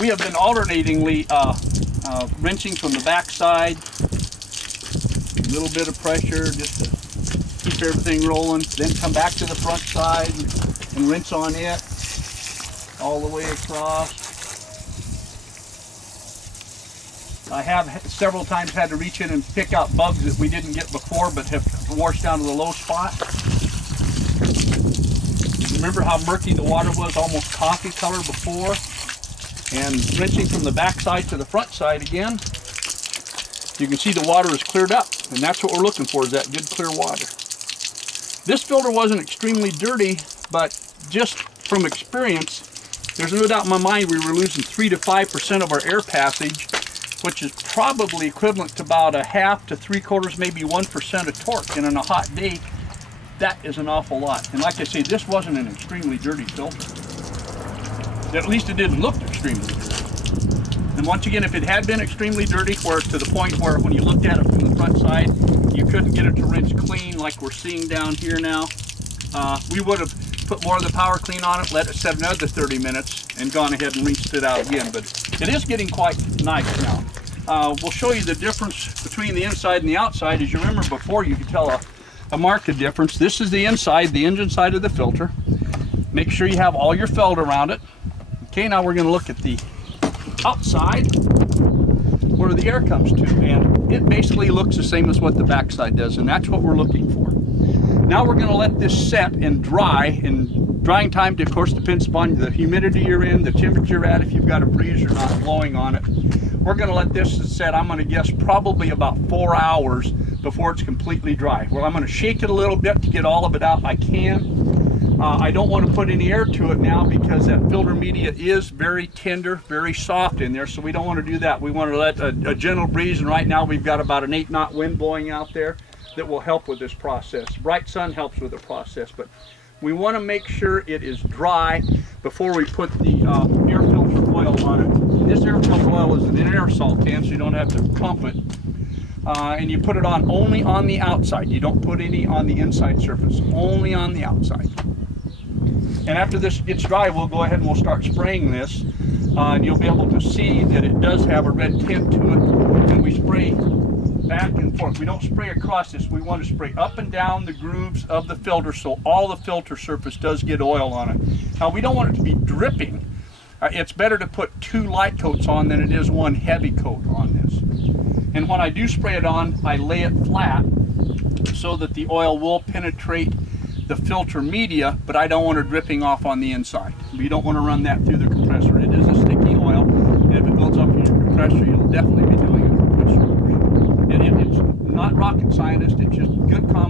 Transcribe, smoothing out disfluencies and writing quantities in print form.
We have been alternatingly rinsing from the back side. A little bit of pressure just to keep everything rolling. Then come back to the front side and rinse on it all the way across. I have several times had to reach in and pick out bugs that we didn't get before but have washed down to the low spot. Remember how murky the water was, almost coffee color before? And rinsing from the back side to the front side again, you can see the water is cleared up, and that's what we're looking for, is that good clear water. This filter wasn't extremely dirty, but just from experience, there's no doubt in my mind we were losing 3 to 5% of our air passage, which is probably equivalent to about 1/2 to 3/4, maybe 1% of torque. And on a hot day, that is an awful lot. And like I say, this wasn't an extremely dirty filter. At least it didn't look extremely dirty. And once again, if it had been extremely dirty, where to the point where when you looked at it from the front side, you couldn't get it to rinse clean like we're seeing down here now, we would have put more of the power clean on it, let it set another 30 minutes, and gone ahead and rinsed it out again. But it is getting quite nice now. We'll show you the difference between the inside and the outside. As you remember before, you could tell a marked difference. This is the inside, the engine side of the filter. Make sure you have all your felt around it. Okay, now we're going to look at the outside where the air comes to, and it basically looks the same as what the backside does, and that's what we're looking for. Now we're going to let this set and dry, and drying time, of course, depends upon the humidity you're in, the temperature you're at, if you've got a breeze or not blowing on it. We're going to let this set, I'm going to guess, probably about 4 hours before it's completely dry. Well, I'm going to shake it a little bit to get all of it out I can. I don't want to put any air to it now because that filter media is very tender, very soft in there, so we don't want to do that. We want to let a gentle breeze, and right now we've got about an 8-knot wind blowing out there that will help with this process. Bright sun helps with the process, but we want to make sure it is dry before we put the air filter oil on it. This air filter oil is an aerosol can, so you don't have to pump it. And you put it on only on the outside. You don't put any on the inside surface, only on the outside. And after this gets dry, we'll go ahead and we'll start spraying this. And you'll be able to see that it does have a red tint to it. And we spray back and forth. We don't spray across this. We want to spray up and down the grooves of the filter so all the filter surface does get oil on it. Now, we don't want it to be dripping. It's better to put 2 light coats on than it is 1 heavy coat on this. And when I do spray it on, I lay it flat so that the oil will penetrate the filter media, but I don't want it dripping off on the inside. You don't want to run that through the compressor. It is a sticky oil, and if it builds up in your compressor, you'll definitely be doing a compressor. And it's not rocket scientist, it's just good common